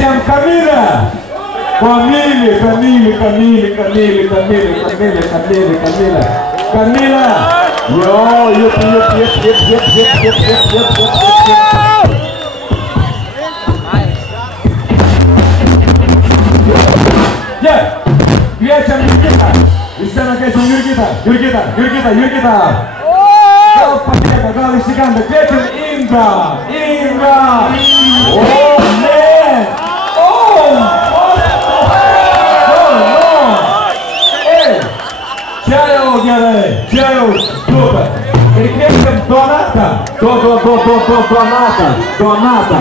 Kviečiam Kamilę. Kamilę. Jo, jup. Kviečiam Jurgitą. Į sceną kviečiam Jurgitą. Gal pabėga, gal išsiganda. Kviečiam Inga. O, ne. Čia jau gerai, čia jau super. Ir kviečiam Donatą. Donatą.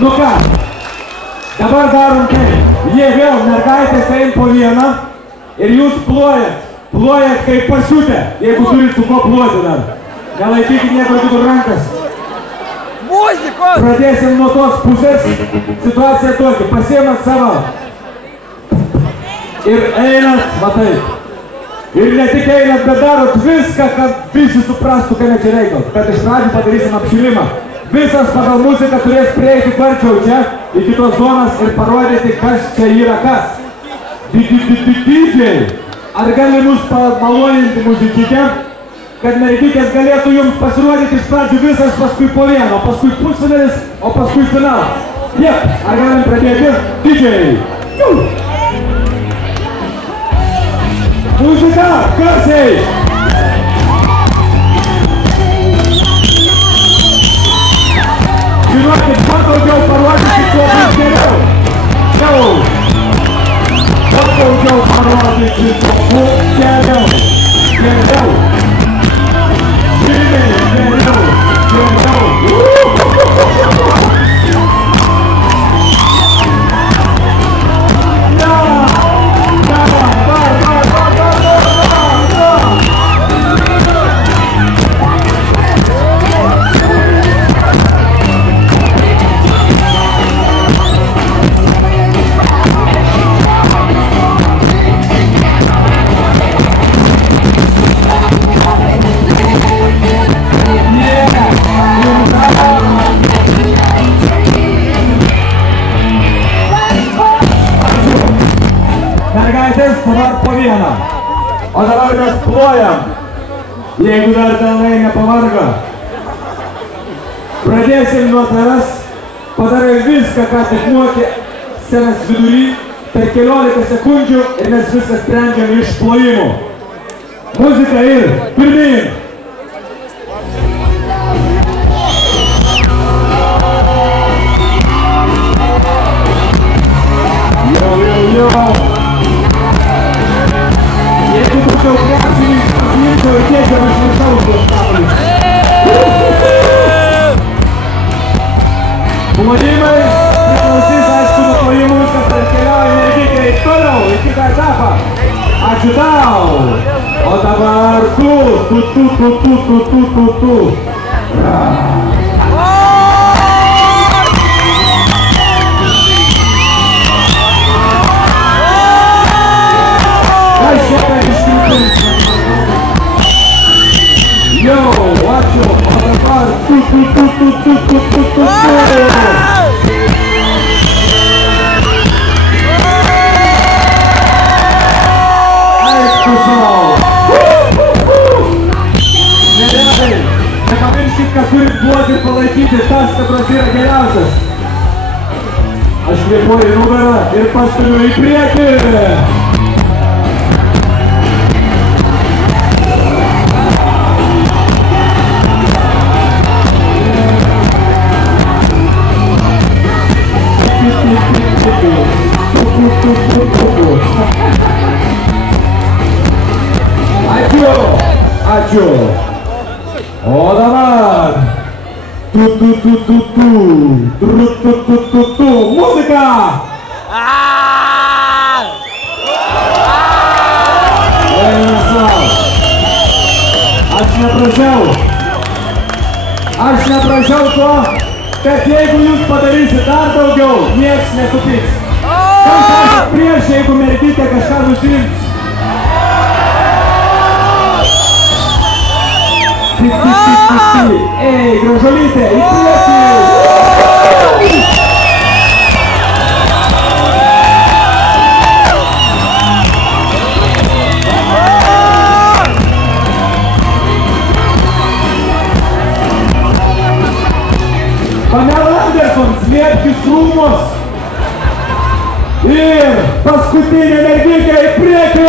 Nu ką, dabar darom taip. Jie vėl mergaitės eina po vieną ir jūs plojat kaip pasiutę, jeigu turit su ko ploti dar. Nelaikykit nieko kitur rankas. Muzikos! Pradėsim nuo tos pusės. Situacija tokia. Pasiemat savo. Ir einat, matai. Ir ne tik einat, bet darot viską, kad visi suprastų, ką čia reikalas. Bet iš pradžių padarysim apšilimą. Visas pagal muziką turės prieiti kvarčiau čia, iki tos zonas ir parodyti, kas čia yra kas. DJ, ar gali mus pamaloninti muzikykę, kad mergytės galėtų jums pasirodyti iš pradžių visas, paskui po vieną, paskui pusfinalis, o paskui finalas. Jep, ar galim pradėti? DJ! Muzika, garsiai! Žinokit, kuo daugiau parodyti, kuo bus geriau. Kuo daugiau parodyti, kuo bus geriau. Geriau. Mergaitės pavar po vieną, o dabar mes plojam, jeigu dar delnai nepavarga. Pradėsim nuo tavęs, padarai viską, ką tik moki scenos vidury, per 15 sekundžių ir mes viską sprendžiam iš plojimų. Muzika ir pirmyn! Jo. Jeigu būčiau krepšininkas, pasirinkčiau ir tiesiam iš viršaus tuos kamuolius. Plojimai priklausys, aišku, nuo plojimų viskas atkeliauja mergytei toliau į kitą etapą. Ačiū tau! O dabar tu. Yo, ačiū, o dabar tu. Aišku savo. Nepamirškit, kad turit duoti ir palaikyti tas, kadras yra geriausias. Aš kvėpuoju į nugarą ir pastumiu į priekį. Ačiū. O dabar muzika. neprašiau. Aš neprašiau to, kad jeigu jūs padarysit dar daugiau, nieks nesupyks. Kas esat prieš, jeigu mergytė kažką nusiims? Ei, gražuolytė, į priekį! Pamela Anderson, slėpkis krūmus. Ir paskutinė mergytė į priekį.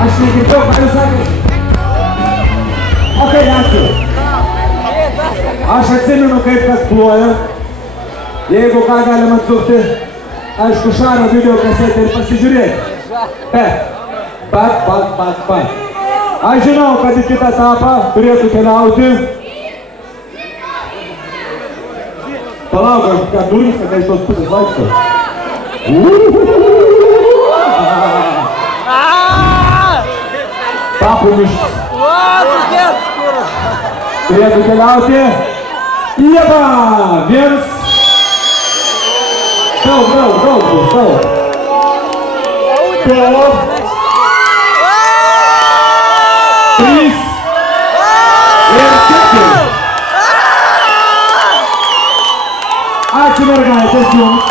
Aš negirdėjau, ką jūs sakėt. Okay, ačiū. Aš atsimenu, kaip kas ploja. Jeigu ką galima atsukti, aišku, šaro video kasetę ir pasižiūrėti. Bet. Aš žinau, kad į kitą etapą turėtų keliauti. Palauk, aš ką duris, kad iš tos pusės vaikšto. Papumiškas. Turėtų keliauti. Jeba! Viens. Daug. Trys. Ir keturi. Ačiū mergaitės jums.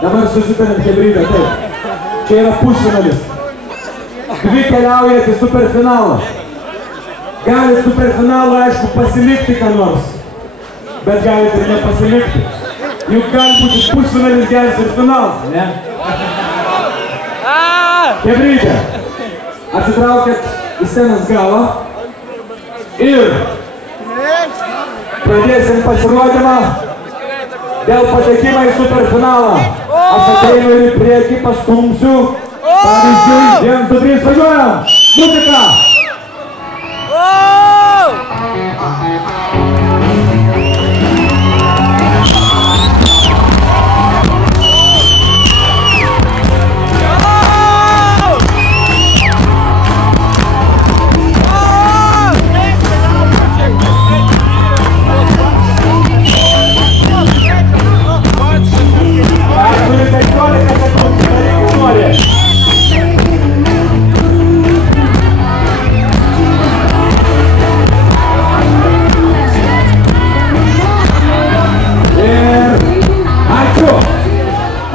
Dabar susitarėm chebrytę, taip. Čia yra pusfinalis. Dvi keliaujate į superfinalą. Galit superfinalą, aišku, pasilikti ką nors. Bet galit ir nepasilikti. Juk gali būti pusfinalis geras ir finalas, ne? Chebrytė, atsitraukėt į scenos galą. Ir pradėsim pasirodymą dėl patekimą į superfinalą. Aš ateinu ir į priekį, pastumsiu. Pavyzdžiui, 1, 2, 3, važiuojam! Muzika!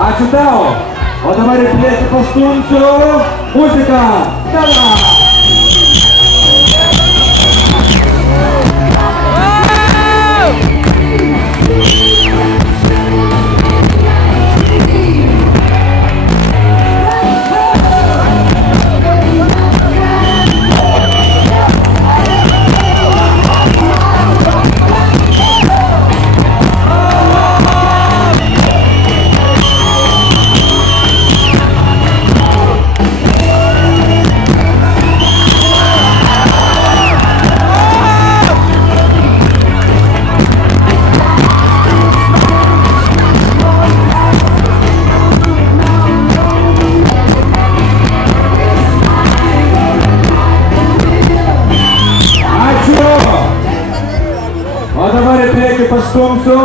Ačiū tau, o dabar į priekį pastumsiu muziką. Tada! Pastumsiu.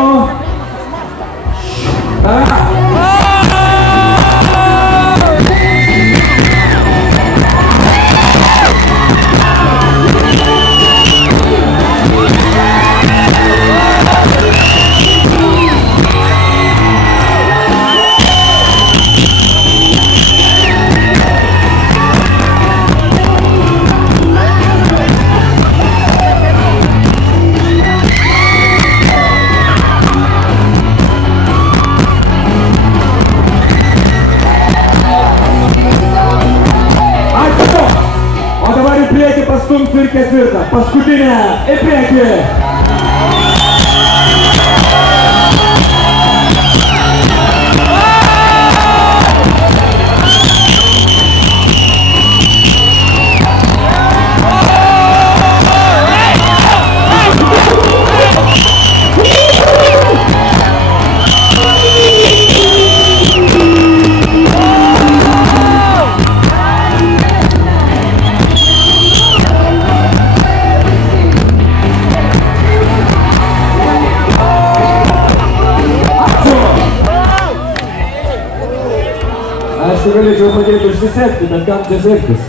Pastumsiu ir ketvirtą. Paskutinę. Į priekį. Aišku, galėčiau padėti užsisekti, bet kam čia sektis?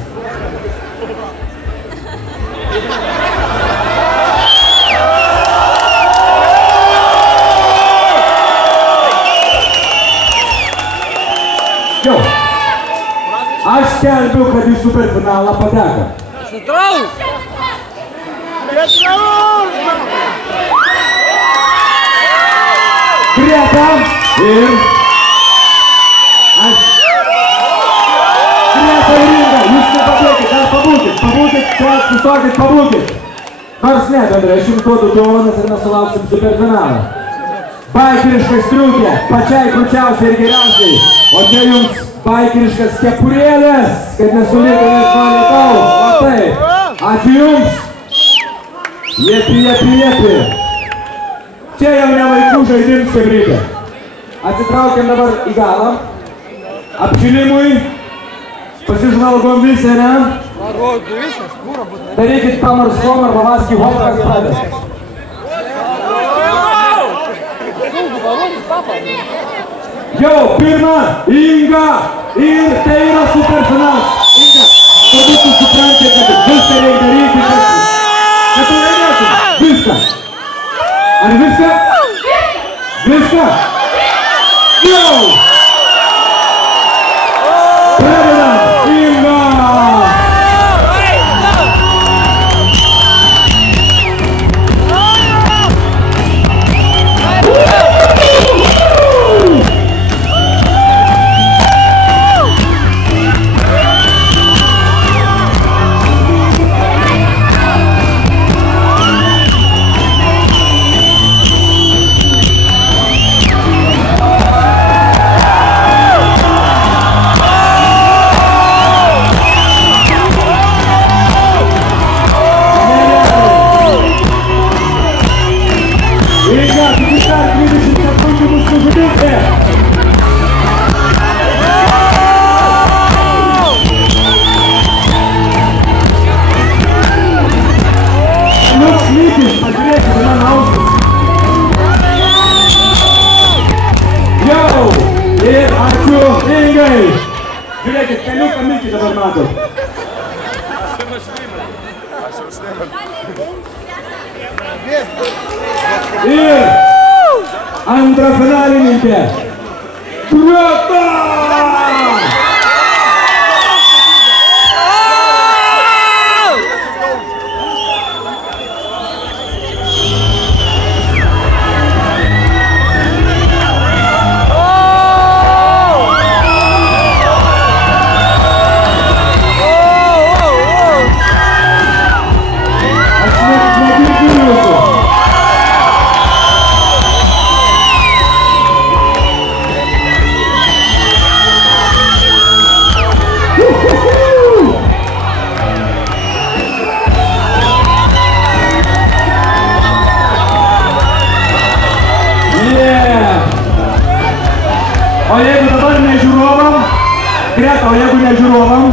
Jau. Aš skelbiu, kad į superfinalą pateko. Sitrauk! Greta ir... Greta ir Inga, jūs nepabėkit, dar pabūkit, pabūkit. Nors ne, bendrai, aš jums duodu dovanas ir nesulauksim superfinalą. Baikeriška striukė, pačiai krūčiausiai ir geriausiai. O čia jums baikeriškas kepurėlės, kad nesulėtumėt nuo lietaus. O taip, ačiū jums. Jepi. Čia jau ne vaikų žaidims, kaip reikia. Atsitraukiam dabar į galą. Apšilimui. Pasižvalgom visą, ne? Darykit pamarskom arba vaskį hopkas pradės. Jau, pirma, Inga ir tai yra superfinalas. Inga, turbūt tu supranti, kad viską reikia daryti, kad tu laimėtum. Viską. Ar viską? Viską? Jau! Pradedam, Inga! Ir ačiū Ingai. Žiūrėkit, keliuką Mikį dabar matot. Ir antra finalininkė. Greta! O jeigu dabar nežiūrovam, Greta, o jeigu nežiūrovam,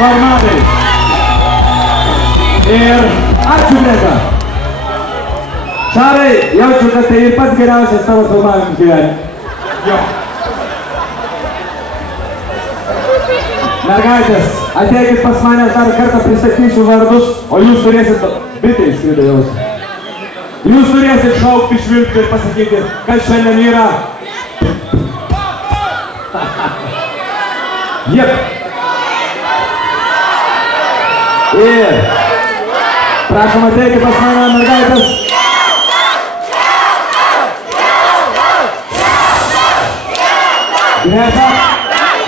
normaliai. Ir ačiū, Greta. Šarai, jaučiu, kad tai ir pats geriausias tavo filmavimas gyvenime. Jo. Mergaitės, ateikit pas mane, dar kartą pristatysiu vardus, o jūs turėsit... Bitė įskrido jausi. Jūs turėsit šaukti, švilpti ir pasakyti, kas šiandien yra. Jep. Ir prašom ateikit pas mane, mergaitės. Greta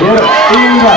ir Inga.